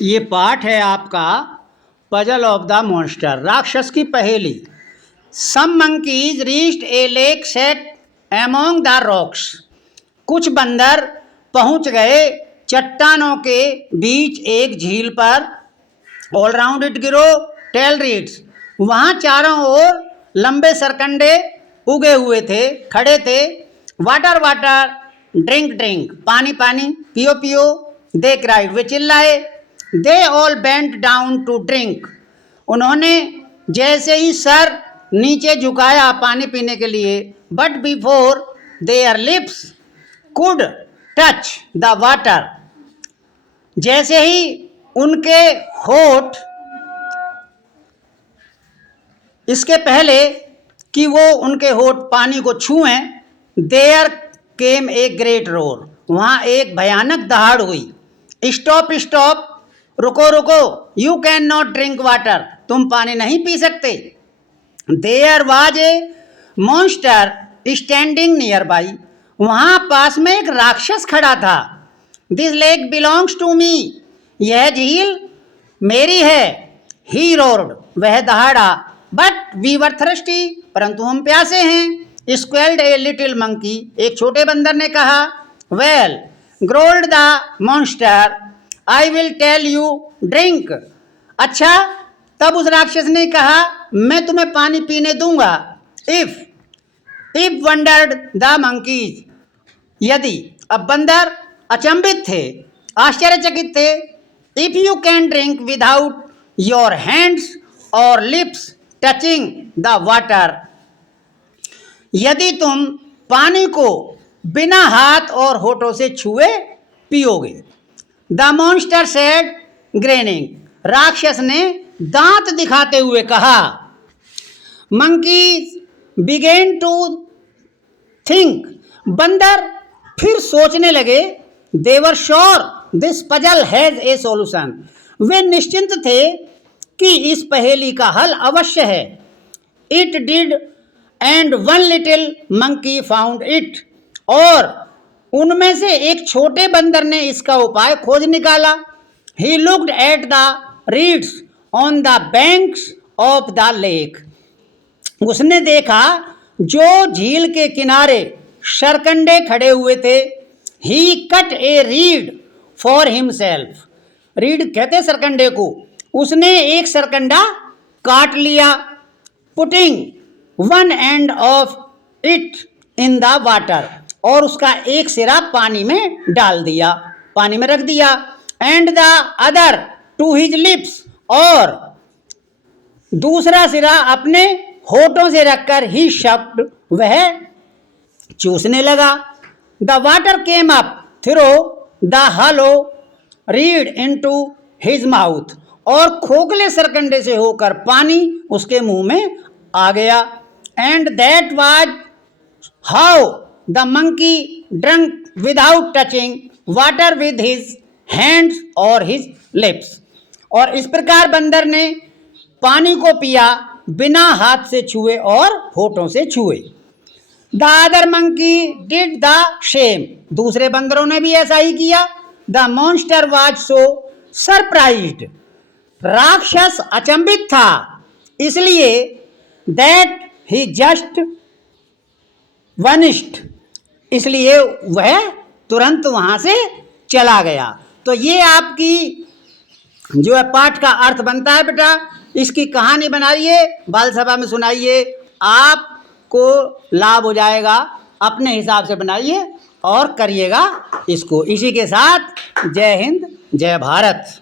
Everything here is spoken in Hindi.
ये पाठ है आपका पजल ऑफ द मॉन्स्टर, राक्षस की पहेली। Some monkeys reached a lake set among the rocks. कुछ बंदर पहुंच गए चट्टानों के बीच एक झील पर। ऑल राउंड इट गिरो टेल रीड्स। वहाँ चारों ओर लंबे सरकंडे उगे हुए थे, खड़े थे। वाटर वाटर ड्रिंक ड्रिंक, पानी पानी, पियो पियो। दे क्राइड, वे चिल्लाए। They all bent down to drink. उन्होंने जैसे ही सर नीचे झुकाया पानी पीने के लिए, but before there lips could touch the water, जैसे ही उनके होठ, इसके पहले कि वो उनके होठ पानी को छुएं, there came a great roar. वहाँ एक भयानक दहाड़ हुई। स्टॉप स्टॉप, रुको रुको, you can not drink water, तुम पानी नहीं पी सकते। There was a monster standing near by. वहाँ पास में एक राक्षस खड़ा था। This lake belongs to me, यह झील मेरी है। ही रोर्ड, वह दहाड़ा। बट वी वर थर्स्टी, परंतु हम प्यासे हैं। स्क्वेल्ड ए लिटिल मंकी, एक छोटे बंदर ने कहा। Well growled the monster, I will tell you drink. अच्छा, तब उस राक्षस ने कहा, मैं तुम्हें पानी पीने दूंगा। इफ वंडर्ड द मंकीज, यदि, अब बंदर अचंभित थे, आश्चर्यचकित थे। If you can drink without your hands और लिप्स टचिंग द वाटर, यदि तुम पानी को बिना हाथ और होठों से छुए पियोगे। द मॉन्स्टर सेड ग्रेनिंग, राक्षस ने दांत दिखाते हुए कहा। मंकीज बिगेन टू थिंक, बंदर फिर सोचने लगे। They were sure this puzzle has a solution, वे निश्चिंत थे कि इस पहेली का हल अवश्य है। It did and one little monkey found it, और उनमें से एक छोटे बंदर ने इसका उपाय खोज निकाला। He looked at the reads on the banks of the lake, उसने देखा जो झील के किनारे सरकंडे खड़े हुए थे। He cut a reed for himself, reed कहते सरकंडे को, उसने एक सरकंडा काट लिया। Putting one end of it in the water, और उसका एक सिरा पानी में डाल दिया, पानी में रख दिया। And the other to his lips, और दूसरा सिरा अपने होठों से रखकर ही शब्द, वह चूसने लगा। The water came up through the hollow reed into his mouth, और खोखले सरकंडे से होकर पानी उसके मुंह में आ गया। And that was how the monkey drunk without touching water with his hands और हिज लिप्स, और इस प्रकार बंदर ने पानी को पिया बिना हाथ से छुए और होठों से छुए। The other monkey did the same, दूसरे बंदरों ने भी ऐसा ही किया। The monster was so surprised, राक्षस अचंभित था, इसलिए दैट ही जस्ट वनिश्ड, इसलिए वह तुरंत वहां से चला गया। तो ये आपकी जो है पाठ का अर्थ बनता है बेटा। इसकी कहानी बनाइए, बाल सभा में सुनाइए, आपको लाभ हो जाएगा। अपने हिसाब से बनाइए और करिएगा इसको। इसी के साथ जय हिंद, जय भारत।